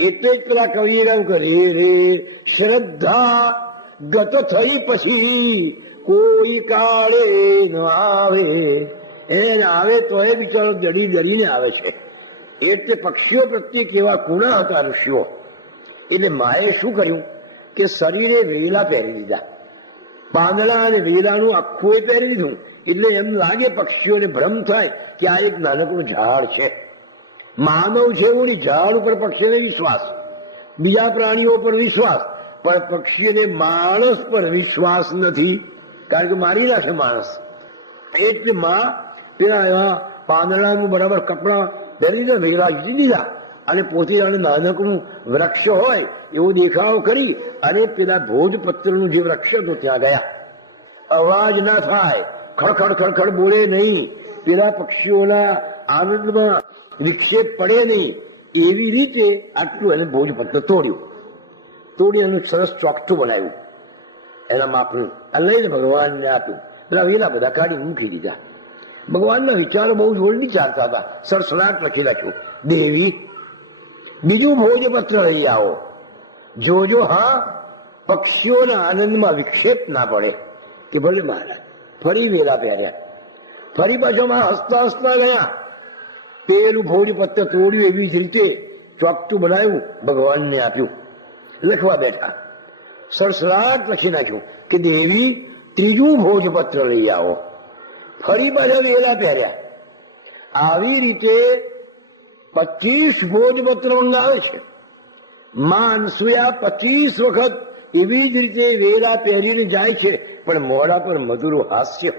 એટલે જ પેલા કવિએ રે રે શ્રદ્ધા ગત થઈ પછી કોઈ કાળે ન આવે. એને આવે તો એ બિચારો ડરી ડરીને આવે છે. એટલે પક્ષીઓ પ્રત્યે કેવા કુણા હતા ઋષિઓ. એટલે માએ શું કર્યું કે શરીરે વેલા પહેરી દીધા, પાંદડા અને વેલાનું આખું એ પહેરી દીધું. એટલે એમ લાગે પક્ષીઓને ભ્રમ થાય કે આ એક નાનકડું ઝાડ છે. માનવ છે એવું નહીં, ઝાડ ઉપર પક્ષીઓને વિશ્વાસ, બીજા પ્રાણીઓ પર વિશ્વાસ, પણ પક્ષીઓને માણસ પર વિશ્વાસ નથી, કારણ કે મારી નાખે માણસ. એટલે માં પેલા એવા પાંદડાનું બરાબર કપડા પહેરી દીધા, વેલા જીતી દીધા અને પોતે નાનકડું વૃક્ષ હોય એવો દેખાવ કરી અને પેલા ભોજપત્રનું જે વૃક્ષ હતું ત્યાં ગયા. અવાજ ના થાય, ખડખડ ખડખડ બોલે નહીં, પેલા પક્ષીઓના આનંદમાં વિક્ષેપ પડે નહીં, એવી રીતે આટલું એને ભોજપત્ર તોડ્યું. તોડી એનું સરસ ચોકઠું બનાવ્યું એના માપનું, લઈને ભગવાનને આપ્યું. પેલા વેલા બધા કાઢી મૂકી દીધા. ભગવાનના વિચારો બહુ જોરથી ચાલતા હતા. સરસરાટ લખી રાખ્યું, દેવી બીજું ભોજપત્ર લઈ આવો, જોજો હા પક્ષીઓના આનંદમાં વિક્ષેપ ના પડે. કે ભલે મહારાજ. ફરી વેલા પહેર્યા, ફરી પાછોમાં હસતા હસતા ગયા. પેલું ભોજપત્ર તોડ્યું, એવી જ રીતે ચોકઠું બનાવ્યું, ભગવાનને આપ્યું. લખવા બેઠા, સરસરાટ લખી નાખ્યું કે દેવી ત્રીજું ભોજપત્ર લઈ આવો. ફરી પાછા વેલા પહેર્યા. આવી રીતે 25 ભોજપત્ર મંગાવે છે. માં અનસુયા 25 વખત એવી જ રીતે વેલા પહેરીને જાય છે, પણ મોઢા પર મધુર હાસ્ય.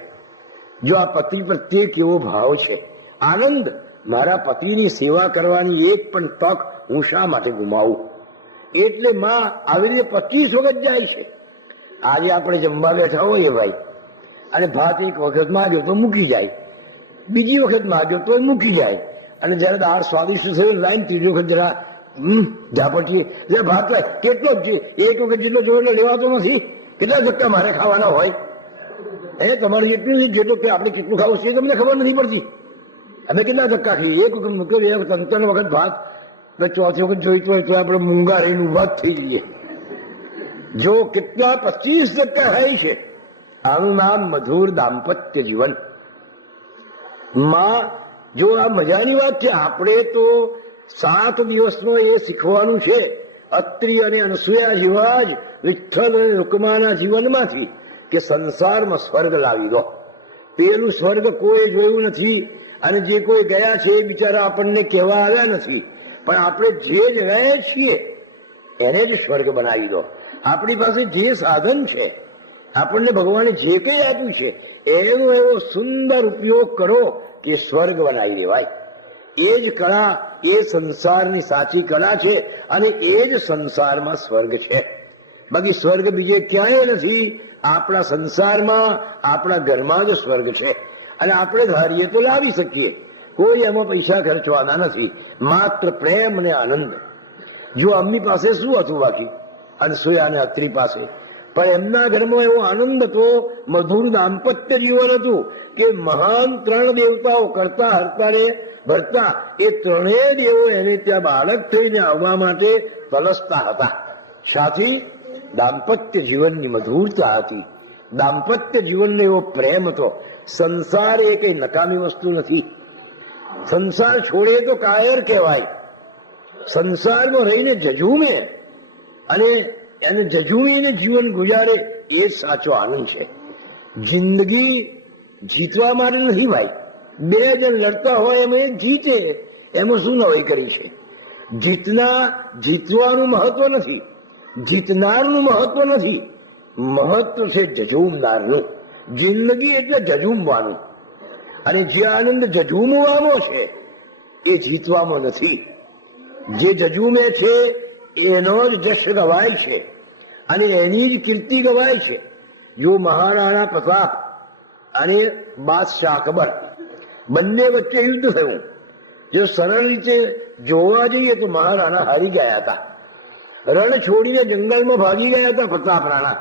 જો આ પતિ પ્રત્યે કેવો ભાવ છે, આનંદ. મારા પતિની સેવા કરવાની એક પણ તક હું શા માટે ગુમાવું? એટલે માં આવી રીતે 25 વખત જાય છે. આજે આપણે જમવા બેઠા હોઈએ ભાઈ, અને ભાત એક વખત માંગ્યો તો મૂકી જાય, બીજી વખત માંગ્યો તો મૂકી જાય, અને જયારે દાળ સ્વાદિષ્ટ થયું લાઈન ત્રીજી વખત જરા ઝાપટીએ, જરા ભાત લાય, કેટલો જ છે, એક વખત જેટલો જોયેલો લેવાતો નથી. કેટલા ધક્કા મારે ખાવાના હોય? તમારે જેટલું જેટલું કે આપણે કેટલું ખાવું છે તમને ખબર નથી પડતી. અમે કેટલા ધક્કા ખાઈએ? એક વખત મૂક્યો, 3 વખત ભાત, ચોથી વખત જોઈતું હોય તો આપણે મૂંગા રહીને ઉભા જ થઈ જઈએ. જો કેટલા 25 ધક્કા ખાય છે. આનું નામ મધુર દાંપત્ય જીવન. માં જો આ મજાની વાત છે. આપણે તો 7 દિવસનો એ શીખવાનું છે. અત્રિ અને અનસુયા જેવા જ વિઠ્ઠલ અને રૂકમાના જીવનમાંથી કે સંસારમાં સ્વર્ગ લાવી દો. પેલું સ્વર્ગ કોઈ જોયું નથી, અને જે કોઈ ગયા છે એ બિચારા આપણને કહેવા આવ્યા નથી, પણ આપણે જે જ રહ્યા છીએ એને જ સ્વર્ગ બનાવી દો. આપણી પાસે જે સાધન છે, આપણને ભગવાને જે કંઈ આપ્યું છે એનો એવો સુંદર ઉપયોગ કરો કે સ્વર્ગ બનાવી દેવાય. એ જ કળા, એ સંસારની સાચી કળા છે, અને એ જ સંસારમાં સ્વર્ગ છે. બાકી સ્વર્ગ બીજે ક્યાંય નથી. આપણા સંસારમાં, આપણા ઘરમાં જ સ્વર્ગ છે. અને આપણે ધારીએ તો લાવી શકીએ. કોઈ એમાં પૈસા ખર્ચવાના નથી, માત્ર પ્રેમ અને આનંદ. જો અમની પાસે શું હતું બાકી? અનસુયા અને અત્રિ પાસે. પણ એમના ઘરમાં એવો આનંદ હતો, મધુર દાંપત્ય જીવન હતું કે મહાન 3 દેવતાઓ કરતા હરતા ને ભરતા, એ 3 દેવો એને ત્યાં બાળક થઈને આવવા માટે તલસતા હતા. સાથી દાંપત્ય જીવનની મધુરતા હતી. દાંપત્ય જીવનનો એવો પ્રેમ હતો. સંસાર એ કઈ નકામી વસ્તુ નથી. સંસાર છોડે તો કાયર કહેવાય. સંસારમાં રહીને જજુમે અને એને જજુમીને જીવન ગુજારે એ સાચો આનંદ છે. જિંદગી જીતવા માટે નથી ભાઈ. 2 જણ લડતા હોય એમાં એક જીતે, એમાં શું નવાઈ કરી છે? જીતવાનું મહત્વ નથી, જીતનારનું મહત્વ નથી, મહત્વ છે જજુમનારનું. જિંદગી એટલે જજુમવાનું, અને જે આનંદ જજુમવાનો છે એ જીતવામાં નથી. જે જજુમે છે એનો જ જશ ગવાય છે, અને એની જ કીર્તિ ગવાય છે. જો મહારાણા પ્રતાપ અને બાદશાહ અકબર બંને વચ્ચે યુદ્ધ થયું, જો સરળ રીતે જોવા જઈએ તો મહારાણા હારી ગયા હતા. રણ છોડીને જંગલમાં ભાગી ગયા હતા પ્રતાપ રાણા.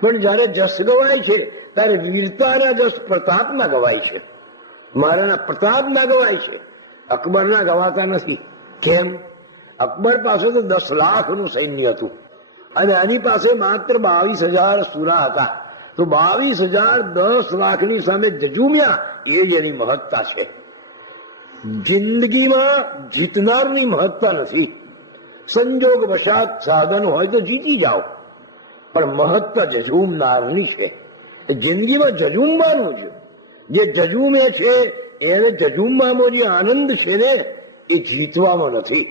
પણ જયારે જશ ગવાય છે ત્યારે વીરતાના જશ પ્રતાપના ગવાય છે. મહારાણા પ્રતાપના ગવાય છે, અકબરના ગવાતા નથી. કેમ? અકબર પાસે તો 10 લાખનું સૈન્ય હતું અને આની પાસે માત્ર 22,000 સુરા હતા. તો 22,000 10 લાખની સામે જજુમ્યા, એ જ એની મહત્તા છે. જિંદગીમાં જીતનારની મહત્તા નથી. સંજોગ વશાત સાધન હોય તો જીતી જાઓ, પણ મહત્તા જજુમનારની છે. જિંદગીમાં જજુમવાનું જ, જે જજુમે છે એને જજુમવામાં જે આનંદ છે ને એ જીતવામાં નથી.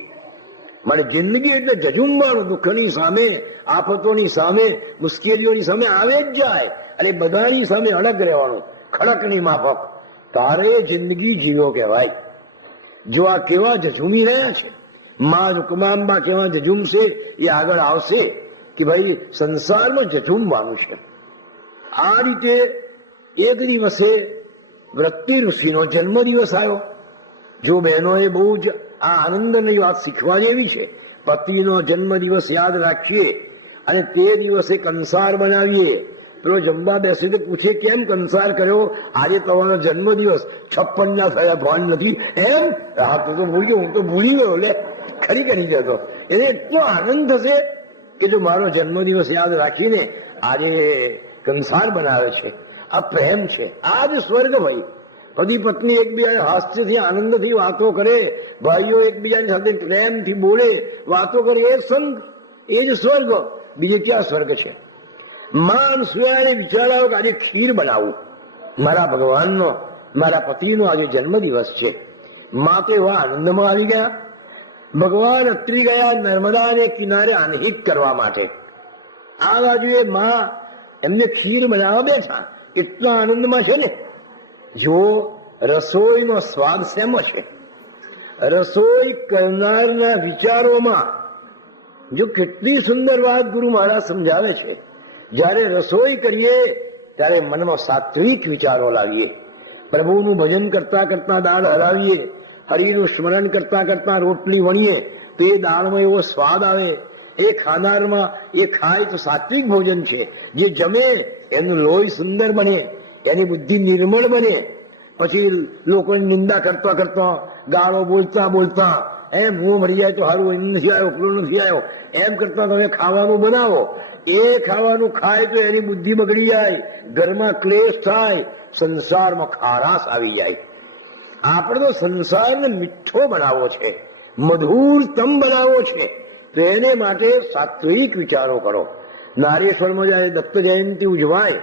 મારે જિંદગી એટલે જજુમવાનું, દુઃખની સામે, આફતોની સામે, મુશ્કેલીઓની સામે આવે જ જાય અને બધાની સામે અડગ રહેવાનું, ખડકની માફક, તારે જિંદગી જીવ્યો કહેવાય. જો આ કેવા જજુમી રહ્યા છે, માં રૂકમાંબા કેવા જજુમશે એ આગળ આવશે કે ભાઈ સંસારમાં જજુમવાનું છે. આ રીતે એક દિવસે વૃત્તિ ઋષિનો જન્મદિવસ આવ્યો. જો બહેનોએ બહુ જ આ આનંદની વાત શીખવા જેવી છે. પતિનો જન્મદિવસ યાદ રાખીએ અને તે દિવસે કંસાર બનાવીએ. પેલો જમવા બેસે તો પૂછે કેમ કંસાર કર્યો, આજે તમારો જન્મદિવસ, 56 ના થયા, ભાન નથી એમ? હા તો ભૂલી ગયો, હું તો ભૂલી ગયો, લે ખરી કરી જતો. એને એટલો આનંદ થશે કે જો મારો જન્મદિવસ યાદ રાખીને આજે કંસાર બનાવે છે. આ પ્રેમ છે, આ જ સ્વર્ગ ભાઈ. પતિ પત્ની એકબીજાને હાસ્યથી આનંદથી વાતો કરે, ભાઈઓ એકબીજાની સાથે પ્રેમથી બોલે, વાતો કરે, એ સંગ, એ જ સ્વર્ગ. બીજે ક્યાં સ્વર્ગ છે? માં સુયાને વિચાર આવ્યો કે આજે ખીર બનાવું, મારા ભગવાનનો, મારા પતિનો આજે જન્મદિવસ છે. માં તો એવા આનંદમાં આવી ગયા. ભગવાન અત્રી ગયા નર્મદાને કિનારે આહ્નિક કરવા માટે. આ બાજુએ માં એમને ખીર બનાવવા બેઠા. એટલા આનંદમાં છે ને. જો રસોઈનો સ્વાદ શેમાં છે? રસોઈ કરનારના વિચારોમાં. જો કેટલી સુંદર વાત ગુરુ મહારાજ સમજાવે છે. જ્યારે રસોઈ કરીએ ત્યારે મનમાં સાત્વિક વિચારો લાવીએ, પ્રભુનું ભજન કરતા કરતા દાળ હલાવીએ, હરિનું સ્મરણ કરતા કરતા રોટલી વણીએ તો એ દાળમાં એવો સ્વાદ આવે. એ ખાનારમાં એ ખાય તો સાત્વિક ભોજન છે. જે જમે એનું લોહી સુંદર બને, એની બુદ્ધિ નિર્મળ બને. પછી લોકોની નિંદા કરતા કરતા, ગાળો બોલતા બોલતા, એમ હું મરી જાય તો સારું, એમ નથી આવ્યો, પેલો નથી આવ્યો, એમ કરતા તમે ખાવાનું બનાવો. એ ખાવાનું ખાય તો એની બુદ્ધિ બગડી જાય, ઘરમાં ક્લેશ થાય, સંસારમાં ખારાશ આવી જાય. આપણે તો સંસારને મીઠો બનાવવો છે, મધુરતમ બનાવવો છે. તો એને માટે સાત્વિક વિચારો કરો. નારેશ્વરમાં જયારે દત્ત જયંતિ ઉજવાય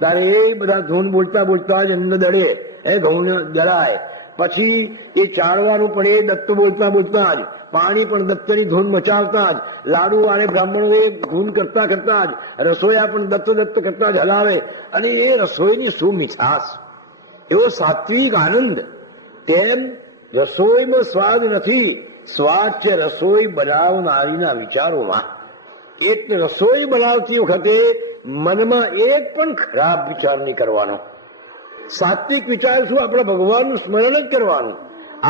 ત્યારે એ બધા ધૂન બોલતા બોલતા જ અન્ન દળે, એ ઘઉં દળાય. પછી એ ચાળવાનું પણ એ દત્ત બોલતા બોલતા જ, પાણી પણ દત્તની ધૂન મચાવતા જ, લાડુ વાળે બ્રાહ્મણો એ ધૂન કરતા કરતા જ, રસોયા પણ દત્ત દત્ત કરતા જ હલાવે. અને એ રસોઈની શું મીઠાશ, એવો સાત્વિક આનંદ. તેમ રસોઈમાં સ્વાદ નથી, સ્વાદ છે રસોઈ બનાવનારીના વિચારોમાં. એક રસોઈ બનાવતી વખતે મનમાં એક પણ ખરાબ વિચાર નહીં કરવાનો. સાત્વિક વિચાર શું? આપણા ભગવાનનું સ્મરણ જ કરવાનું.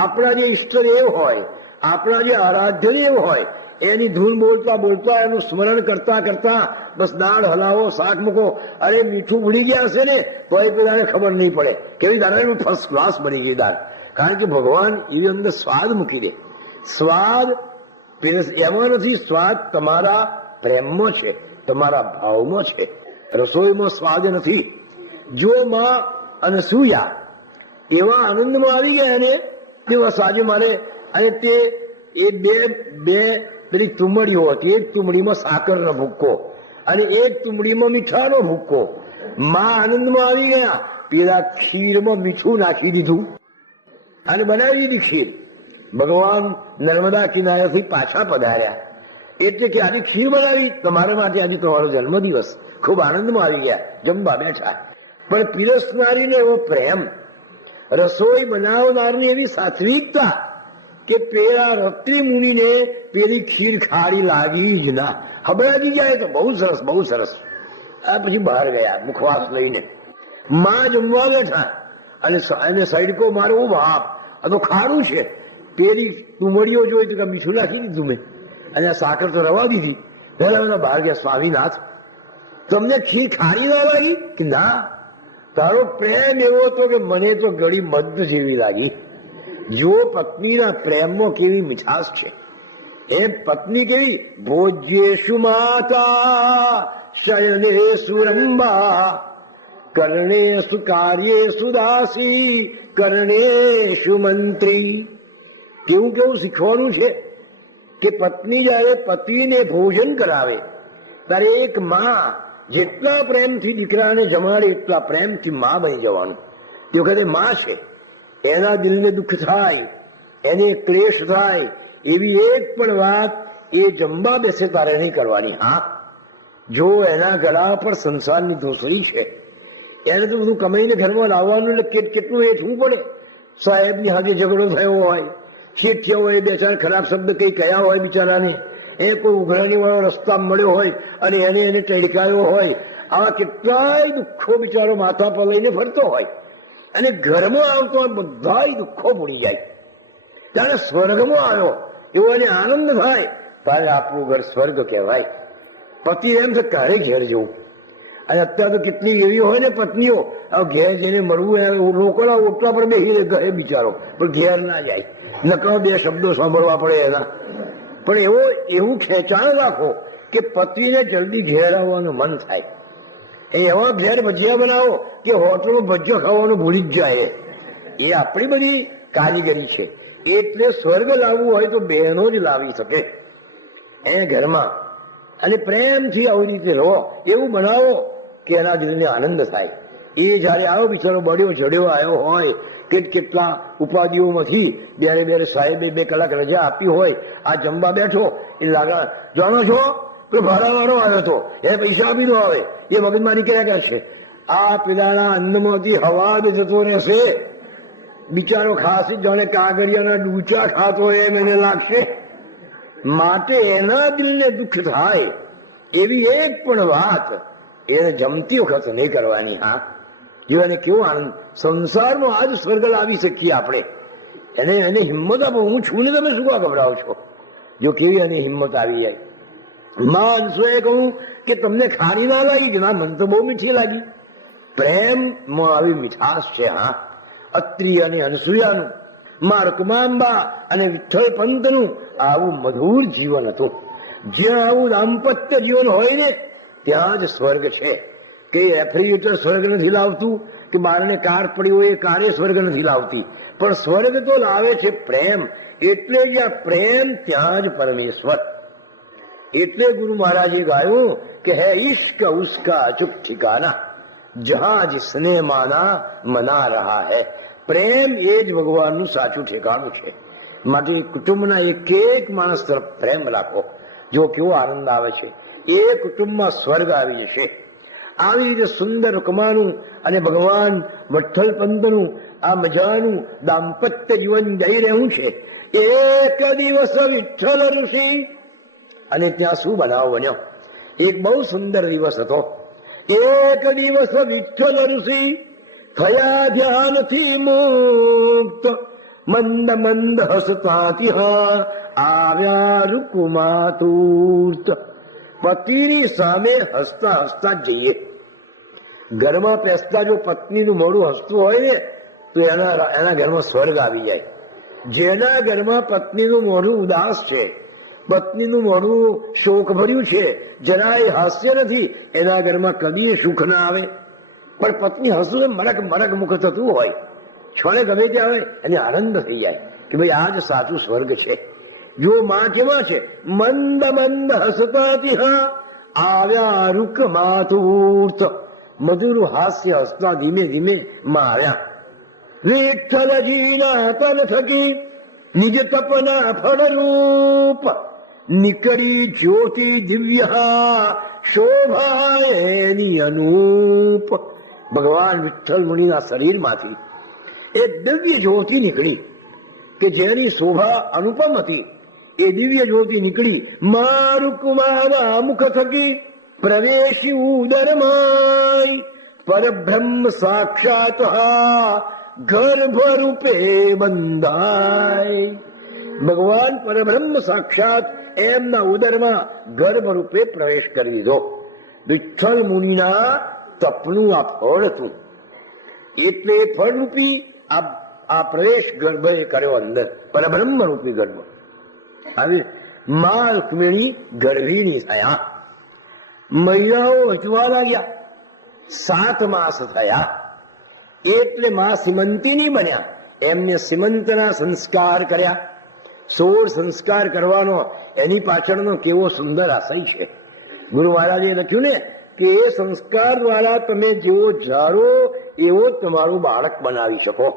આપણા જે ઈષ્ટદેવ હોય, આપણા જે આરાધ્યદેવ હોય, એની ધૂન બોલતા બોલતા, એનું સ્મરણ કરતા કરતા બસ દાળ હલાવો, શાક મૂકો. અરે મીઠું ભૂલી ગયા હશે ને તો એ પેલાને ખબર નહીં પડે કેવી દાળ ફર્સ્ટ ક્લાસ બની ગઈ દાળ. કારણ કે ભગવાન એવી અંદર સ્વાદ મૂકી દે. સ્વાદ એમાં નથી, સ્વાદ તમારા પ્રેમમાં છે, તમારા ભાવમાં છે. રસોઈમાં સ્વાદ નથી. જો માં અનસૂયા એવા આનંદમાં આવી ગયા ને દિવસ આજે મારે, અને તે એ બે પેલી તુમડીઓ હતી. એક તુમડીમાં સાકરનો ભૂક્કો અને એક તુમડીમાં મીઠાનો ભૂક્કો. માં આનંદમાં આવી ગયા, પેલા ખીરમાં મીઠું નાખી દીધું અને બનાવી દીધી ખીર. ભગવાન નર્મદા કિનારેથી પાછા પધાર્યા એટલે કે આજે ખીર બનાવી તમારા માટે, આજે તમારો જન્મદિવસ. ખૂબ આનંદમાં આવી ગયા, જમવા બેઠા. પણ પીરસનારીને એવો પ્રેમ, રસોઈ બનાવનારની એવી સાત્વિકતા કે પેલા રત્રી મુનિને પેલી ખીર ખાડી લાગી જ ના. હબળાજી ગયા તો બહુ સરસ, બહુ સરસ. આ પછી બહાર ગયા મુખવાસ લઈને. માં જમવા બેઠા અને સાઈડકો મારો બાપ, આ તો ખારું છે. પેલી તુમડીઓ જોઈ તો મીઠું નાખી દીધું મેં, અને આ સાકર તો રવા દીધી. પહેલા બહાર ગયા, સ્વામીનાથ તમને ખીર ખારી ના લાગી? કે ના, તારો પ્રેમ એવો હતો કે મને તો ગળી મધ જેવી લાગી. જો પત્નીના પ્રેમમાં કેવી મીઠાશ છે. એ પત્ની કેવી? ભોજ્યેષુ માતા શયનેષુ રંબા કર્ણેષુ કાર્યેષુ દાસી કર્ણેષુ મંત્રી. કેવું કેવું શીખવાનું છે કે પત્ની જયારે પતિને ભોજન કરાવે ત્યારે એક માં જેટલા પ્રેમથી દીકરાને જમાડે એટલા પ્રેમથી માં બની જવાનું. તે વખતે માં છે, એના દિલને દુઃખ થાય, એને ક્લેશ થાય, એવી એક પણ વાત એ જમવા બેસે તારે નહીં કરવાની. હા, જો એના ગળા પર સંસારની ધોસરી છે, એને તો બધું કમાઈને ઘરમાં લાવવાનું એટલે કેટલું એ થવું પડે. સાહેબની હાથે ઝઘડો થયો હોય, શેઠિયા હોય, બે ચાર ખરાબ શબ્દ કઈ કયા હોય બિચારાને, એ કોઈ ઉઘરાણી વાળો રસ્તા મળ્યો હોય અને એને ટડકાયો હોય, આવા કેટલાય દુઃખો બિચારો માથા પર લઈને ફરતો હોય અને ઘરમાં આવતો હોય બધા દુઃખો ભૂલી જાય. ત્યારે સ્વર્ગમાં આવ્યો એવો એને આનંદ થાય, તારે આપણું ઘર સ્વર્ગ કહેવાય. પતિ એમ છે ક્યારે ઘેર જવું. અને અત્યારે તો કેટલી એવી હોય ને પત્નીઓ, ઘેર જઈને મળવું, રોકડા ઓટલા પર બેસી ગયે બિચારો, પણ ઘેર ના જાય, નકરો બે શબ્દો સાંભળવા પડે એના. પણ એવું ખેંચાણ રાખો કે પતિને જલ્દી ઘેર આવવાનું મન થાય. એવા ઘેર ભજીયા બનાવો કે હોટલમાં ભજીયો ખાવાનું ભૂલી જ જાય. એ આપણી બધી કારીગરી છે. એટલે સ્વર્ગ લાવવું હોય તો બહેનો જ લાવી શકે એ ઘરમાં. અને પ્રેમથી આવી રીતે રહો, એવું બનાવો કે એના દિલને આનંદ થાય. એ જયારે આવ્યો બિચારો બળ્યો જડ્યો આવ્યો હોય, કેટલા ઉપાધિઓમાંથી બેરે સાહેબે 2 કલાક રજા આપી હોય, આ જમવા બેઠો એ લાગા, જાણો છો પેલો ભાડાવાળો આવ્યો હતો, એને પૈસા આપી દો, આવે એ મગજમારી કર્યા કરશે. આ પેલાના અન્નમાંથી હવા જ જતો રહેશે. બિચારો ખાસી જાણે કાગળિયાના ડૂચા ખાતો એમ એને લાગશે. માટે એના દિલને દુઃખ થાય એવી એક પણ વાત એને જમતી વખત નહીં કરવાની. હા, જીવને કેવો આનંદ! સંસારમાં આજ સ્વર્ગ લાવી શકીએ આપણે. એને હિંમત આપો, હું છું ને તમે શું ગભરાવો છો? જો કેવી એને હિંમત આવી જાય. માં અંશુએ કહું કે તમને ખારી ના લાગી કે ના, મન તો બહુ મીઠી લાગી. પ્રેમમાં આવી મીઠાશ છે. હા, અત્રિ અને અનસુયાનું, માં રૂકમાંબા અને વિઠ્ઠલ પંતનું આવું મધુર જીવન હતું. જ્યાં આવું દાંપત્ય જીવન હોય ને ત્યાં જ સ્વર્ગ છે. કે રેફ્રિજરેટર સ્વર્ગ નથી લાવતું, કે બારણે કાર પડી હોય એ કારે સ્વર્ગ નથી લાવતી, પણ સ્વર્ગ તો લાવે છે પ્રેમ. એટલે જ્યાં પ્રેમ ત્યાં જ પરમેશ્વર. એટલે ગુરુ મહારાજે ગાયું કે હે ઈશ્ક ઉસકા ચુપ ઠિકાના, જહાં જિસને માના મના રહા હૈ. પ્રેમ એ જ ભગવાનનું સાચું ઠેકાણું છે. માટે કુટુંબના એક માણસ તરફ પ્રેમ રાખો. જો કેવો આનંદ આવે છે, એ કુટુંબમાં સ્વર્ગ આવી જશે. આવી રીતે સુંદર કમાનું અને ભગવાન વિઠ્ઠલ પંતનું આ મજાનું દાંપત્ય જીવન જઈ રહ્યું છે. એક દિવસ વિઠ્ઠલ ઋષિ, અને ત્યાં શું બનાવ બન્યો? એક બહુ સુંદર દિવસ હતો. એક દિવસ વિઠ્ઠલ ઋષિ થયા ધ્યાનથી મુક્ત, મંદ મંદ હસતા ત્યાં આવ્યા રૂકુમાતુર્ત. પતિની સામે હસતા હસતા જઈએ. ઘરમાં પેસતા જો પત્નીનું મોઢું હસતું હોય ને તો એના ઘરમાં સ્વર્ગ આવી જાય. જેના ઘરમાં પત્નીનું મોઢું ઉદાસ છે, પત્નીનું મોઢું શોક ભર્યું છે, જરાય હાસ્ય નથી, એના ઘરમાં કદી સુખ ના આવે. પણ પત્ની હસું મરક મરક મુખ થતું હોય, છોડે ગમે ત્યાં હોય એને આનંદ થઈ જાય કે ભાઈ આ જ સાચું સ્વર્ગ છે. જો માં કેવા છે? મંદ મંદ હસતા ત્યાં આવ્યા રૂક માતુર્ત. મધુર હાસ્ય હસતા ધીમે ધીમે માં આવ્યા. વિઠ્ઠલજીના તન થકી નિજ તપના ફળરૂપ નીકળી જ્યોતિ દિવ્ય શોભાએની અનુપ. ભગવાન વિઠ્ઠલ મુનિના શરીરમાંથી એક દિવ્ય જ્યોતિ નીકળી કે જેની શોભા અનુપમ હતી. એ દિવ્ય જ્યોતિ નીકળી મારું કુમારા મુખ થકી પ્રવેશી ઉદરમાય. પરબ્રહ્મ સાક્ષાત ગર્ભ રૂપે બંધાય. ભગવાન પરબ્રહ્મ સાક્ષાત એમના ઉદરમાં ગર્ભ રૂપે પ્રવેશ કરી દીધો. વિઠ્ઠલ મુનિના તપનું આ ફળ હતું. એટલે ફળરૂપી આ પ્રવેશ ગર્ભ એ કર્યો અંદર, પરબ્રહ્મ રૂપી ગર્ભ. હવે માં રૂકમિણી ગર્ભિણી થયા, મહિનાઓ વચવા લાગ્યા, 7 માસ થયા, એટલે માં સીમંતીની બન્યા. એમને સીમંતના સંસ્કાર કર્યા. 16 સંસ્કાર કરવાનો એની પાછળનો કેવો સુંદર આશય છે. ગુરુ મહારાજે લખ્યું ને કે એ સંસ્કાર દ્વારા તમે જેવો ધારો એવો તમારું બાળક બનાવી શકો.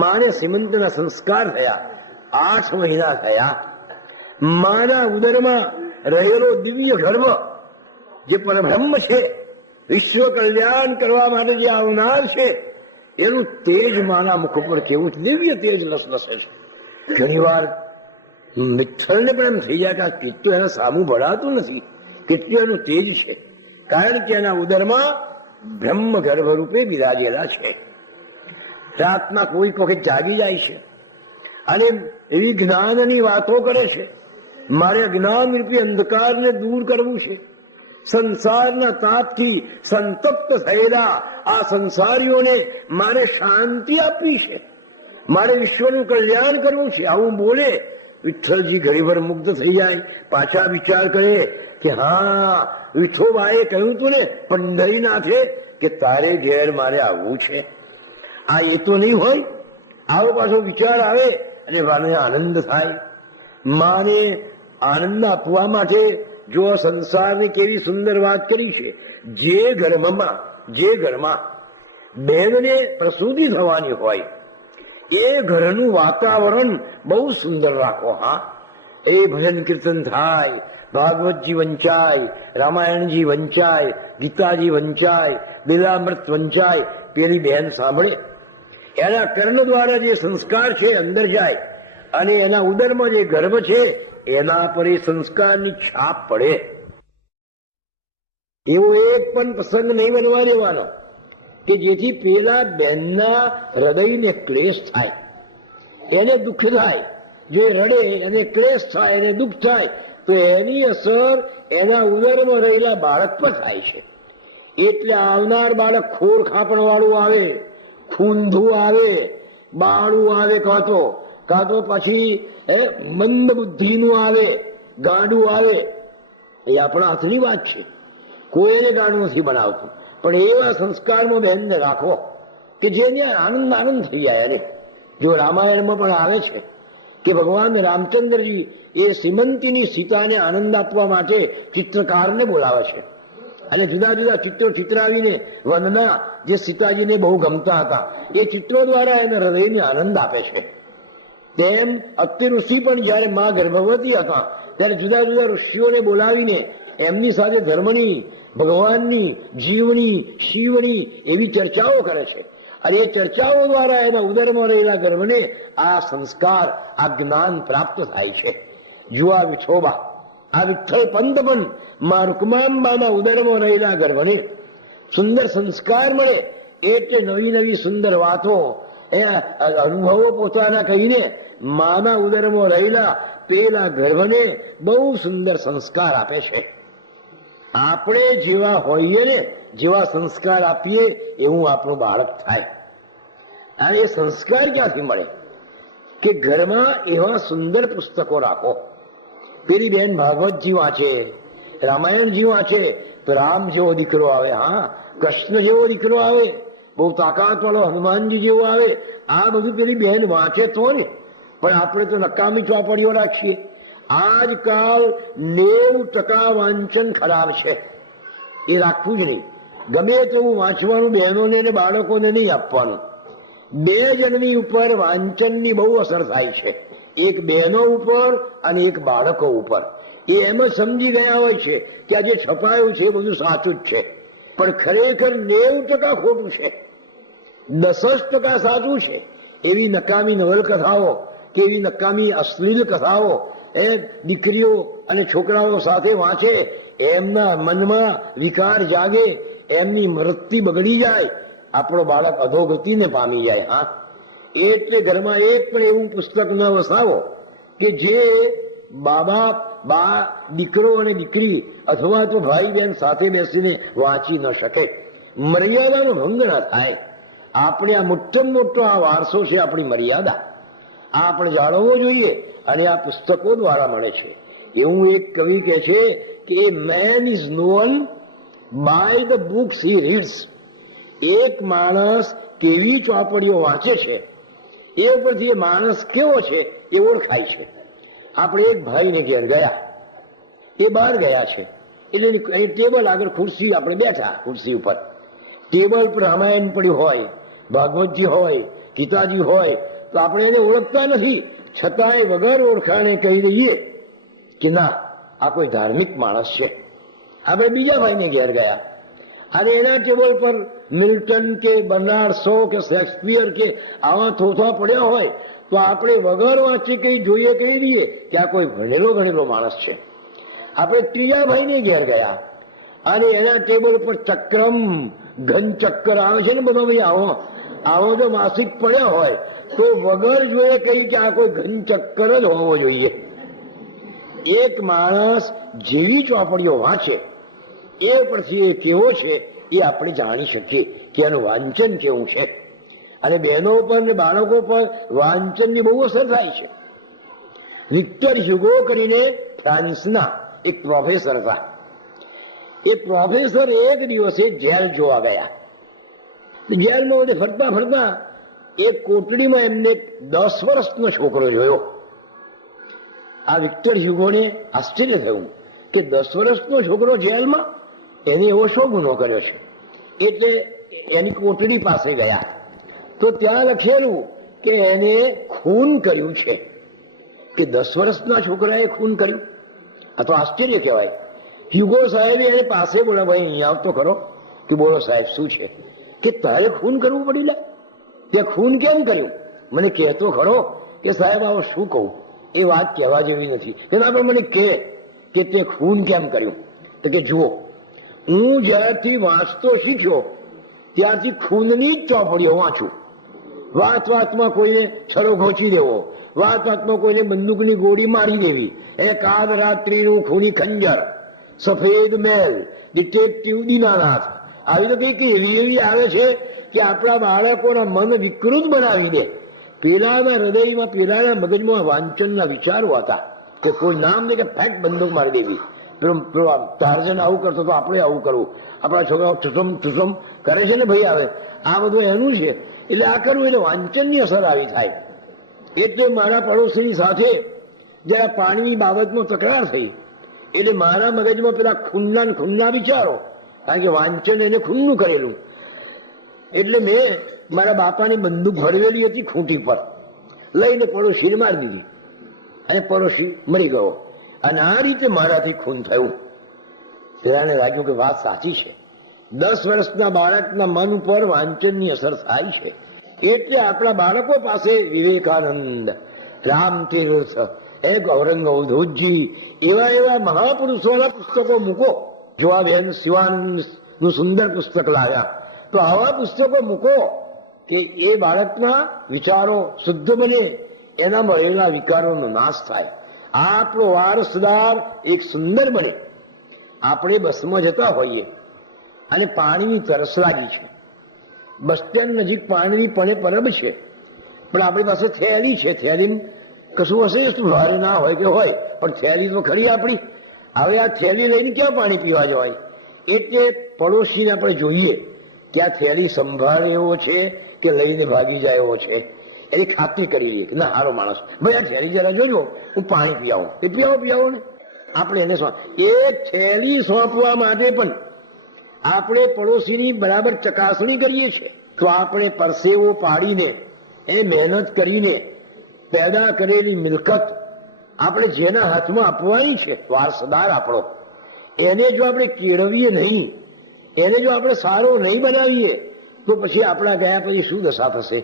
માને સીમંતના સંસ્કાર થયા, 8 મહિના થયા. માના ઉદરમાં રહેલો દિવ્ય ગર્ભ જે પરબ્રહ્મ છે, વિશ્વ કલ્યાણ કરવા માટે જે આવનાર છે, એનું તેજ માના મુખ ઉપર કેવું દિવ્ય તેજ લસલસે છે. ઘણી વાર મિત્રને પણ એમ થઈ જાય કે કેટલું એના સામું ભળાતું નથી, કેટલું એનું તેજ છે. કારણ કે એના ઉદરમાં બ્રહ્મ ગર્ભ રૂપે બિરાજેલા છે. રાતના કોઈક વખત જાગી જાય છે અને એવી જ્ઞાનની વાતો કરે છે, મારે જ્ઞાન રૂપી અંધકારને દૂર કરવું છે. સંસારના તાપથી સંતપ્ત થયેલા આ સંસારીઓને મારે શાંતિ આપવી છે, મારે વિશ્વનું કલ્યાણ કરવું છે. આવું બોલે વિઠ્ઠલજી ઘણીવાર મુગ્ધ થઈ જાય, પાછા વિચાર કરે કે હા, વિઠોબાએ કહ્યું તું ને પંઢરીનાથે કે તારે ઘેર મારે આવવું છે. આ એ તો નહીં હોય. આવો પાછો વિચાર આવે અને માને આનંદ થાય. માને આનંદ આપવા માટે જો સંસારની કેવી સુંદર વાત કરી છે. જે ઘરમાં બહેનને પ્રસૂતિ થવાની હોય એ ઘરનું વાતાવરણ બહુ સુંદર રાખો. હા, એ ભજન કીર્તન થાય, ભાગવતજી વંચાય, રામાયણજી વંચાય, ગીતાજી વંચાય, લીલામૃત વંચાય, પેલી બહેન સાંભળે. એના કર્ણ દ્વારા જે સંસ્કાર છે અંદર જાય અને એના ઉદરમાં જે ગર્ભ છે એના પર એ સંસ્કારની છાપ પડે. એવો એક પણ પ્રસંગ નહીં બનવા દેવાનો કે જેથી પેલા બહેનના હૃદયને ક્લેશ થાય, એને દુઃખ થાય. જો રડે એને ક્લેશ થાય, એને દુઃખ થાય, તો એની અસર એના ઉદરમાં રહેલા બાળક પર થાય છે. એટલે આવનાર બાળક ખોર ખાપણ વાળું આવે, ખૂંધું આવે, બાળું આવે, કાં તો પછી મંદ બુદ્ધિનું આવે, ગાંડું આવે. એ આપણા હાથની વાત છે. કોઈ એને ગાંડું નથી બનાવતું, પણ એવા સંસ્કારમાં બહેનને રાખો કે જેને આનંદ થઈ જાય. એને જો રામાયણમાં પણ આવે છે કે ભગવાન રામચંદ્રજી એ સીમંતીની સીતાને આનંદ આપવા માટે ચિત્રકારને બોલાવે છે અને જુદા જુદા ચિત્રો ચિતરાવીને વનના જે સીતાજીને બહુ ગમતા હતા એ ચિત્રો દ્વારા એને હૃદયને આનંદ આપે છે. તેમ અત્રિ ઋષિ પણ જયારે મા ગર્ભવતી હતા ત્યારે જુદા જુદા ઋષિઓને બોલાવીને એમની સાથે ધર્મની, ભગવાનની, જીવની, શિવની એવી ચર્ચાઓ કરે છે. અને એ ચર્ચાઓ દ્વારા એના ઉદરમાં રહેલા ગર્ભને આ સંસ્કાર, આ જ્ઞાન પ્રાપ્ત થાય છે. જો આ વિઠોબા, આ વિઠ્ઠલ પંત પણ મા રૂકમાંબાના ઉદરમાં રહેલા ગર્ભને સુંદર સંસ્કાર મળે એટલે નવી નવી સુંદર વાતો, એ અનુભવો પોતાના કહીને માના ઉદરમાં રહેલા પેલા ગર્ભને બહુ સુંદર સંસ્કાર આપે છે. આપણે જેવા હોઈએ ને, જેવા સંસ્કાર આપીએ એવું આપણું બાળક થાય. અને એ સંસ્કાર ક્યાંથી મળે કે ઘરમાં એવા સુંદર પુસ્તકો રાખો. પેલી બેન ભાગવતજી વાંચે, રામાયણજી વાંચે તો રામ જેવો દીકરો આવે, હા, કૃષ્ણ જેવો દીકરો આવે, બહુ તાકાત વાળો હનુમાનજી જેવો આવે. આ બધું પેલી બેન વાંચે તો ને. પણ આપણે તો નકામી ચોપડીઓ રાખીએ. આજકાલ 90% વાંચન ખરાબ છે, એ રાખવું જ નહીં. ગમે તેવું વાંચવાનું બહેનોને અને બાળકોને નહીં આપવાનું. 2 જણની ઉપર વાંચનની બહુ અસર થાય છે, એક બહેનો ઉપર અને એક બાળકો ઉપર. એ એમ જ સમજી ગયા હોય છે કે આ જે છપાયું છે એ બધું સાચું જ છે, પણ ખરેખર 90% ખોટું છે, 10% સાચું છે. એવી નકામી નવલકથાઓ કે એવી નકામી અશ્લીલ કથાઓ એ દીકરીઓ અને છોકરાઓ સાથે વાંચે, એમના મનમાં વિકાર જાગે, એમની વૃત્તિ બગડી જાય, આપણો બાળક અધોગતિને પામી જાય. હા, એટલે ઘરમાં એક પણ એવું પુસ્તક ન વસાવો કે જે બા દીકરો અને દીકરી અથવા તો ભાઈ બહેન સાથે બેસીને વાંચી ન શકે. મર્યાદાનો ભંગ ન થાય. આપણે આ મોટો આ વારસો છે, આપણી મર્યાદા. આ આપણે જાળવવો જોઈએ અને આ પુસ્તકો દ્વારા મળે છે. એવું એક કવિ કહે છે કે a man is known by the books he reads. એક માણસ કેવી ચોપડીઓ વાંચે છે એ ઉપરથી એ માણસ કેવો છે એ ઓળખાય છે. આપણે એક ભાઈને ઘેર ગયા, એ બહાર ગયા છે, એટલે ટેબલ આગળ ખુરશી, આપણે બેઠા ખુરશી ઉપર, ટેબલ પર રામાયણ પડ્યું હોય, ભાગવતજી હોય, ગીતાજી હોય, તો આપણે એને ઓળખતા નથી, છતાંય વગર ઓળખાણે કહી દઈએ કે ના આ કોઈ ધાર્મિક માણસ છે. આપણે બીજા ભાઈને ઘેર ગયા અને એના ટેબલ પર મિલ્ટન કે બર્નાર્ડ શો કે શેક્સપિયર કે આવા થોથા પડ્યા હોય તો આપણે વગર વાંચી કઈ જોઈએ કહી દઈએ કે આ કોઈ ભણેલો ગણેલો માણસ છે. આપણે ત્રીજા ભાઈને ઘેર ગયા અને એના ટેબલ પર ચક્રમ, ઘન ચક્કર આવે છે ને બધો, ભાઈ આવો જો માસિક પડ્યા હોય તો વગર જોઈએ કહી કે આ કોઈ ઘન ચક્કર જ હોવો જોઈએ. એક માણસ જેવી ચોપડીઓ વાંચે એ પરથી એ કેવો છે એ આપણે જાણી શકીએ કે એનું વાંચન કેવું છે. અને બહેનો પર ને બાળકો પર વાંચનની બહુ અસર થાય છે. વિક્ટર હ્યુગો કરીને ફ્રાન્સના એક પ્રોફેસર હતા. એ પ્રોફેસર એક દિવસે જેલ જોવા ગયા. જેલમાં બધે ફરતા ફરતા એક કોટડીમાં એમને 10 વર્ષનો છોકરો જોયો. આ વિક્ટર હ્યુગોને આશ્ચર્ય થયું કે 10 વર્ષનો છોકરો જેલમાં, એને એવો શો ગુનો કર્યો છે? એટલે એની કોટડી પાસે ગયા તો ત્યાં લખેલું કે એને ખૂન કર્યું છે. કે 10 વર્ષના છોકરાએ ખૂન કર્યું? આ તો આશ્ચર્ય કહેવાય. હ્યુગો સાહેબે એને પાસે બોલા, ભાઈ અહીંયા આવતો ખરો, કે બોલો સાહેબ શું છે? કે તારે ખૂન કરવું પડી લે, તે ખૂન કેમ કર્યું? મને કહેતો ખરો કે સાહેબ આવો શું કહું, એ વાત કહેવા જેવી નથી. એના પર મને કે તે ખૂન કેમ કર્યું? તો કે જુઓ, હું જ્યારથી વાંચતો શીખ્યો ત્યારથી ખૂનની જ ચોપડીઓ વાંચું. વાતમાં કોઈને છરો ઘોંચી દેવો, વાતમાં કોઈને બંદૂકની ગોળી મારી દેવી, એ કાલ રાત્રિનું ખૂની ખંજર, સફેદ મેલ, ડિટેક્ટિવ દીનાનાથ, આવી તો કઈક એવી આવે છે કે આપણા બાળકોના મન વિકૃત બનાવી દે. પેલાના હૃદયમાં, પેલાના મગજમાં વાંચનના વિચારો હતા કે કોઈ નામ ને કે ફેટ બંદૂક મારી દેવી. ટાર્ઝન આવું કરતો તો આપણે આવું કરવું. આપણા છોકરાઓ ઠુસમ કરે છે ને ભાઈ, આવે આ બધું એનું છે. એટલે આ કરવું એટલે વાંચનની અસર આવી થાય. એટલે મારા પડોશીની સાથે જરા પાણીની બાબતમાં તકરાર થઈ, એટલે મારા મગજમાં પેલા ખૂનના વિચારો, કારણ કે વાંચન એને ખૂનનું કરેલું. એટલે મેં મારા બાપાની બંદૂક ભરવેલી હતી ખૂંટી પર, લઈને પડોશીને મારી દીધી અને પડોશી મરી ગયો. અને આ રીતે મારાથી ખૂન થયું. પેલાને લાગ્યું કે વાત સાચી છે, 10 વર્ષના બાળકના મન ઉપર વાંચનની અસર થાય છે. એટલે આપણા બાળકો પાસે વિવેકાનંદ, રામતીર્થ, એક ઔરંગ અવધૂતજી, એવા મહાપુરુષોના પુસ્તકો મૂકો. જો આ બેન શિવાનંદનું સુંદર પુસ્તક લાવ્યા, તો આવા પુસ્તકો મૂકો કે એ બાળકના વિચારો શુદ્ધ બને, એના મળેલા વિકારોનો નાશ થાય, આપણો વારસદાર એક સુંદર બને. આપણે બસમાં જતા હોઈએ અને પાણીની તરસ લાગી છે, બસ સ્ટેન્ડ નજીક પાણીની પરબ છે, પણ આપણી પાસે થેલી છે, થેલી કશું હશે ભારે ના હોય કે હોય, પણ થેલી તો ખરી આપણી. હવે આ થેલી લઈને ક્યાં પાણી પીવા જવાય? એટલે પડોશીને આપણે જોઈએ કે આ થેલી સંભાળે એવો છે કે લઈને ભાગી જાય એવો છે, એની ખાતરી કરી લઈએ કે ના હારો માણસ, ભાઈ આ થેલી જરા જોજો, હું પાણી પીઆવું. એ પીઆવો ને. આપણે એને એ થેલી સોંપવા માટે પણ આપણે પડોશીની બરાબર ચકાસણી કરીએ છીએ. તો આપણે પરસેવો પાડીને, એ મહેનત કરીને પેદા કરેલી મિલકત આપણે જેના હાથમાં આપવાની છે, વારસદાર આપણો, એને જો આપણે કેળવીએ નહીં, એને જો આપણે સારો નહીં બનાવીએ, તો પછી આપણા ગયા પછી શું દશા થશે?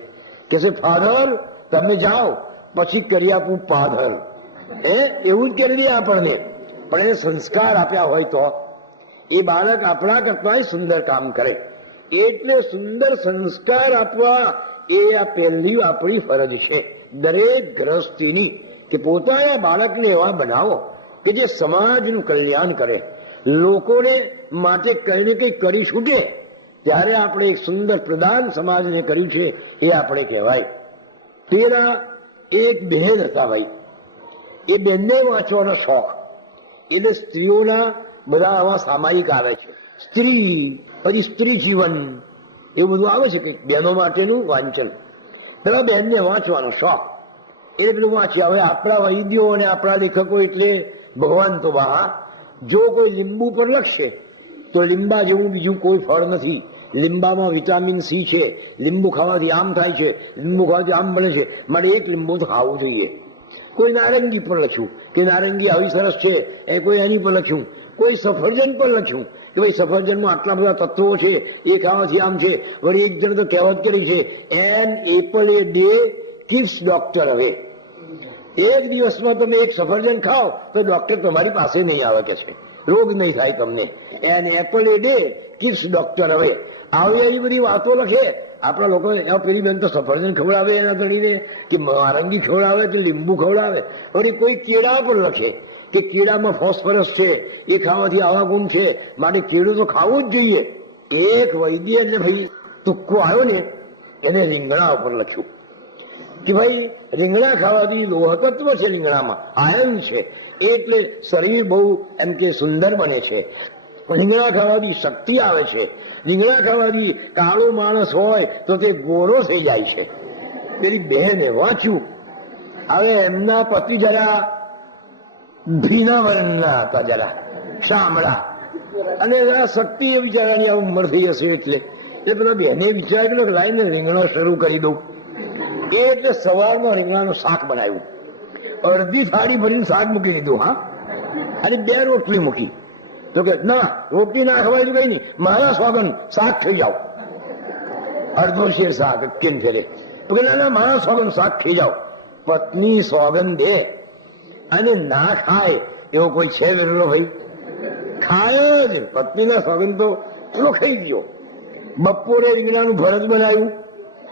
કે છે ફાધર તમે જાઓ, પછી કરી આપું પાધર. એવું જ કરી દે આપણને. પણ એને સંસ્કાર આપ્યા હોય તો એ બાળક આપણા કરતા સુંદર કામ કરે. એટલે સુંદર સંસ્કાર આપવા એ આ પહેલી આપણી ફરજ છે દરેક ગૃહસ્થીની, કે પોતાના બાળકને એવા બનાવો કે જે સમાજનું કલ્યાણ કરે, લોકોને માટે કંઈ ને કંઈ કરી છૂટે. ત્યારે આપણે એક સુંદર પ્રદાન સમાજને કર્યું છે એ આપણે કહેવાય. પેલા એક બહેન હતા ભાઈ, એ બેનને વાંચવાનો શોખ. એટલે સ્ત્રીઓના બધા આવા સામાયિક આવે છે, સ્ત્રી પછી સ્ત્રી જીવન એવું બધું આવે છે કે બહેનો માટેનું વાંચન. પેલા બહેનને વાંચવાનો શોખ એટલે પેલું વાંચ્યા. હવે આપણા વૈદ્યો અને આપણા લેખકો એટલે ભગવાન તો બહાર. જો કોઈ લીંબુ પર લખશે તો લીંબા જેવું બીજું કોઈ ફળ નથી. લીંબામાં વિટામિન સી છે, લીંબુ ખાવાથી આમ થાય છે, લીંબુ ખાવાથી આમ બને છે, માટે એક લીંબુ તો ખાવું જોઈએ. કોઈ નારંગી પર લખ્યું કે નારંગી આવી સરસ છે, એ કોઈ એની પર લખ્યું. કોઈ સફરજન પર લખ્યું કે ભાઈ સફરજનમાં આટલા બધા તત્વો છે, એ ખાવાથી આમ છે. વળી એક જણ તો કહેવત કરી છે, an apple A day kids doctor. હવે એક દિવસમાં તમે એક સફરજન ખાઓ તો ડોક્ટર તમારી પાસે નહીં આવે કે છે, રોગ નહીં થાય તમને. An apple A day kids doctor. હવે આવી એવી બધી વાતો લખે. આપણા લોકો પેલી બેન તો સફરજન ખવડાવે એના ગણીને, કે નારંગી ખવડાવે, કે લીંબુ ખવડાવે. વળી કોઈ કેળા પર લખે કે કેળામાં ફોસ્ફરસ છે, એ ખાવાથી આવા ગુણ છે, માટે કેળું તો ખાવું જ જોઈએ. એક વૈદ્ય એટલે ભાઈ તુક્કો આવ્યો ને, એને રીંગણા ઉપર લખ્યું કે ભાઈ રીંગણા ખાવાથી લોહ તત્વ છે, રીંગણામાં આયર્ન છે, એટલે શરીર બહુ એમ કે સુંદર બને છે. રીંગણા ખાવાથી શક્તિ આવે છે. રીંગણા ખાવાથી કાળો માણસ હોય તો તે ગોરો થઈ જાય છે. પેલી બહેને વાંચ્યું. હવે એમના પતિ જરા ભીના વર્ણના હતા, જરા શામળા, અને જરા શક્તિ એ બિચારાની આ ઉંમર થઈ હશે એટલે પેલા બહેને વિચાર્યું કે લાઈને રીંગણા શરૂ કરી દઉં. એટલે સવારમાં રીંગણાનું શાક બનાવ્યું. અડધી થાળી ભરીને શાક મૂકી દીધું. હા, અને 2 રોટલી મૂકી. તો કે ના, રોટલી ના ખવાય કઈ નહીં, મારા સોગન શાક થઈ જાઓ. અડધો શેર શાક કેમ ફેરે? તો કે ના, મારા સોગન શાક થઈ જાઓ. પત્ની સોગન દે અને ના ખાય એવો કોઈ છે જરૂર ભાઈ? ખાય જ. પત્નીના સોગન તો પેલો ખાઈ ગયો. બપોરે રીંગણાનું ભરત બનાવ્યું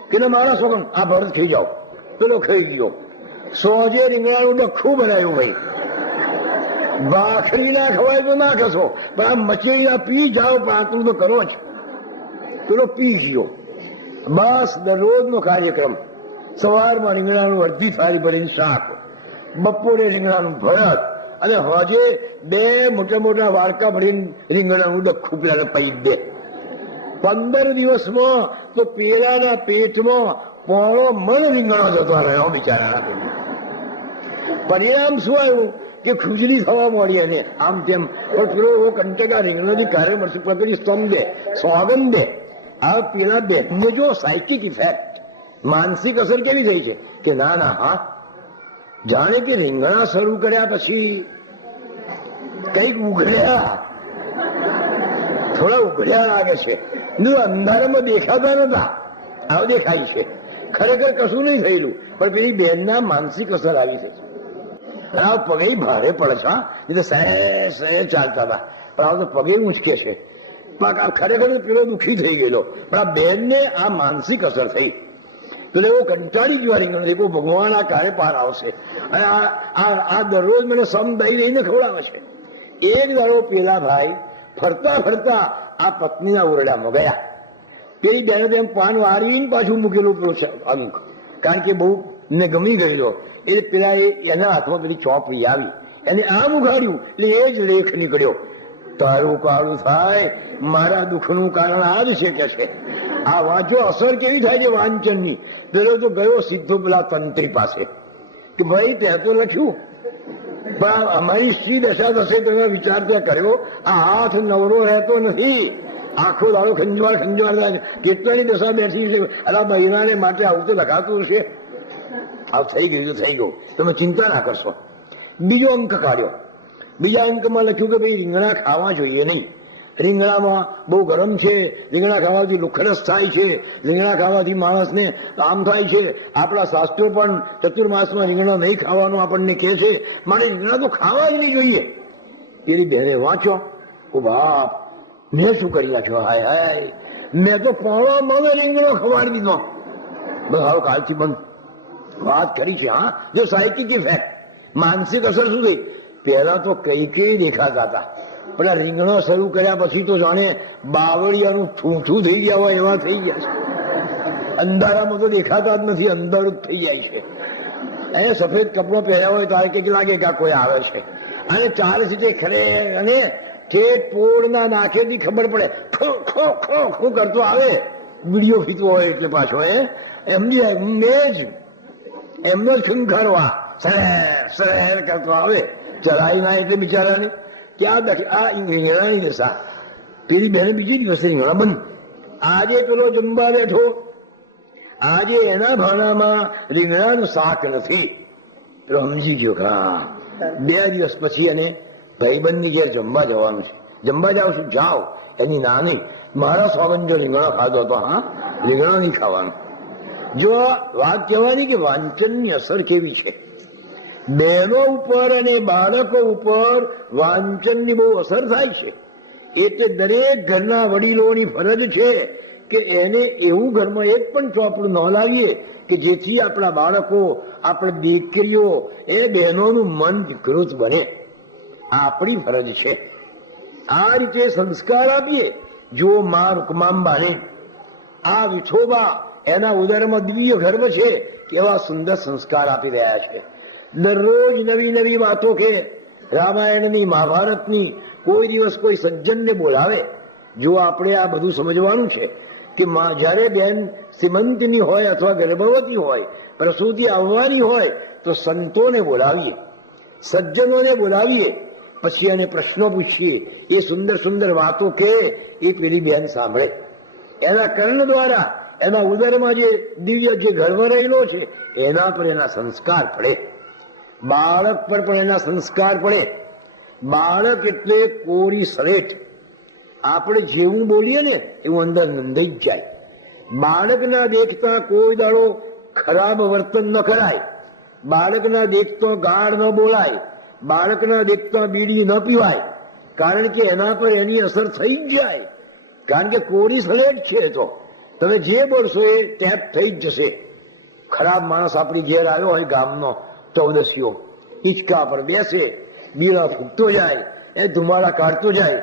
કે ના, મારા સોગન આ ભરત ખાઈ જાઓ, પેલો ખાઈ ગયો. સોજે રીંગણાનું ડખું બનાવ્યું ભાઈ. ભાખરી ના ખવાય તો ના ખસો, પણ આ મચેડા પી જાઓ, પણ આટલું તો કરો જ. પેલો પી ગયો. બસ દરરોજનો કાર્યક્રમ. સવારમાં રીંગણાનું અડધી થાળી ભરીને શાક, બપોરે રીંગણાનું ભરત, અને હોજે 2 મોટા મોટા વાડકા ભરીને રીંગણાનું ડખું પેલા પૈ દે. 15 દિવસમાં તો પેલાના પેટમાં પોણો મણ રીંગણો જતો રહ્યો બિચારા. પરિણામ શું આવ્યું કે ખુજલી થવા મળી અને આમ તેમ. પણ પેલો કંટકા રીંગણોની કાર્ય મળશે પકડી સ્તંભ દે, સોગન દે. આ પેલા બેનને જો સાયકિક ઇફેક્ટ, માનસિક અસર કેવી થઈ છે કે ના ના, હા, જાણે કે રીંગણા શરૂ કર્યા પછી કઈક ઉઘડ્યા, થોડા ઉઘડ્યા લાગે છે. અંધારામાં દેખાતા નતા, આવ દેખાય છે. ખરેખર કશું નહીં થયેલું, પણ પેલી બેનના માનસિક અસર આવી થઈ. આ પગે ભારે પડે છે. એ તો સહેજ ચાલતા હતા, પણ આ તો પગે ઊંચકે છે. ખરેખર પેલો દુઃખી થઈ ગયેલો, પણ આ બેનને આ માનસિક અસર થઈ. તો એવો કંટાળી ગયો રીંગણ. દેખો ભગવાન આ કાળે પાર આવશે. અને આ દરરોજ મને સમદાઈ રહીને ખવડાવે છે. એક દાડો પેલા ભાઈ ફરતા ફરતા આ પત્નીના ઓરડામાં ગયા. પેલી બેને તેમ પાન વાળીને પાછું મૂકેલું પેલું અંક, કારણ કે બહુ ને ગમી ગયેલો. એટલે પેલા એના હાથમાં પેલી ચોપડી આવી, એને આમ ઉઘાડ્યું એટલે એ જ લેખ નીકળ્યો. તારું કાળું થાય, મારા દુઃખનું કારણ આ જ છે કે છે. આ વાંચો અસર કેવી થાય છે વાંચનની. પેલો તો ગયો સીધો પેલા તંત્રી પાસે કે ભાઈ તે તો લખ્યું, પણ અમારી શી દશા થશે તમે વિચાર ત્યાં કર્યો? આ હાથ નવરો રહેતો નથી, આખો દાડો ખંજવાળ થાય. કેટલાની દશા બેઠી છે. આ બૈરાને માટે આવું તો લખાતું છે. આ થઈ ગયું, થઈ ગયું, તમે ચિંતા ના કરશો. બીજો અંક કાઢ્યો. બીજા અંકમાં લખ્યું કે ભાઈ રીંગણા ખાવા જોઈએ નહીં. રીંગણામાં બહુ ગરમ છે, રીંગણા ખાવાથી લુખરસ થાય છે, રીંગણા ખાવાથી માણસને આમ થાય છે. આપણા શાસ્ત્રો પણ ચતુર્માસમાં રીંગણા નહીં ખાવાનું આપણને કહે છે. મારે રીંગણા તો ખાવા જ નહીં જોઈએ. પેલી બહેરે વાંચો, ઓ બાપ, મેં શું કરી નાખ્યો? હાય હાય, મેં તો પોણો મને રીંગણો ખવાડી દીધો. બસ હાલ કાલથી બંધ. વાત કરી છે. હા, જો સાયકિક ઇફેક્ટ, માનસિક અસર શું થઈ? પહેલા તો કઈ દેખાતા હતા, પણ આ રીંગણો શરૂ કર્યા પછી તો જાણે બાવળિયાનું ઠૂંઠું થઈ ગયા હોય એવા થઈ ગયા છે. અંધારામાં તો દેખાતા જ નથી, અંદર જ થઈ જાય છે. અહીંયા સફેદ કપડો પહેર્યા હોય તારે કંઈક લાગે કે આ કોઈ આવે છે, અને ચાલે છે તે ખરે અને ઠેઠ પોળના નાખેથી ખબર પડે ખો ખો ખો ખો કરતો આવે, વિડીયો ફીતો હોય એટલે પાછો એમની મેજ એમનો જ ખંખારવા સરેર કરતો આવે, ચલાવી ના એટલે બિચારાને ત્યાં આ રીંગણાની દશા. પેલી બહેને બીજી દિવસે રીંગણા બંધ. આજે પેલો જમવા બેઠો, આજે એના ભાણામાં રીંગણાનું શાક નથી. પેલો સમજી ગયો કે હા 2 દિવસ પછી એને ભાઈબંધની ઘેર જમવા જવાનું છે. જમવા જાવ છું, જાઓ. એની નાની મારા સ્વામી જો રીંગણો ખાધો હતો, હા રીંગણો નહીં ખાવાનું. જો વાત કહેવાની કે વાંચનની અસર કેવી છે, બહેનો ઉપર અને બાળકો ઉપર વાંચનની બહુ અસર થાય છે. એટલે દરેક ઘરના વડીલોની ફરજ છે કે એને એવું ઘરમાં એક પણ ચોપડું ન લાવીએ કે જેથી આપણા બાળકો, આપણી દીકરીઓ, એ બહેનોનું મન વિકૃત બને. આપણી ફરજ છે. આ રીતે સંસ્કાર આપીએ. જો મા રૂકમાંબાને આ વિઠોબા એના ઉદરમાં દિવ્ય ગર્ભ છે, એવા સુંદર સંસ્કાર આપી રહ્યા છે. દરરોજ નવી નવી વાતો કે રામાયણની, મહાભારતની. કોઈ દિવસ કોઈ સજ્જનને બોલાવે. જો આપણે આ બધું સમજવાનું છે કે જયારે બેન સીમંતની હોય અથવા ગર્ભવતી હોય, પ્રસૂતિ આવવાની હોય, તો સંતોને બોલાવીએ, સજ્જનોને બોલાવીએ, પછી એને પ્રશ્નો પૂછીએ. એ સુંદર સુંદર વાતો કે એ પેલી બેન સાંભળે. એના કર્ણ દ્વારા એના ઉદરમાં જે દિવ્ય જે ગર્ભ રહેલો છે એના પર એના સંસ્કાર પડે. બાળક પર પણ એના સંસ્કાર પડે. બાળક એટલે કોરી સલેટ. આપણે જેવું બોલીએ ને એવું અંદર નંદાઈ જ જાય. બાળકના દેખતા કોઈ દાડો ખરાબ વર્તન ન કરાય. બાળકના દેખતા ગાળ ન બોલાય. બાળકના દેખતા બીડી ન પીવાય. કારણ કે એના પર એની અસર થઈ જ જાય. કારણ કે કોરી સલેટ છે. તો તમે જે બોલશો એ ટેપ થઈ જ જશે. ખરાબ માણસ આપણી ઘેર આવ્યો હોય, ગામનો 14સીઓ, હિંચકા પર બેસે, બીડા ફૂંકતો જાય, એ ધુમાડા કાઢતો જાય,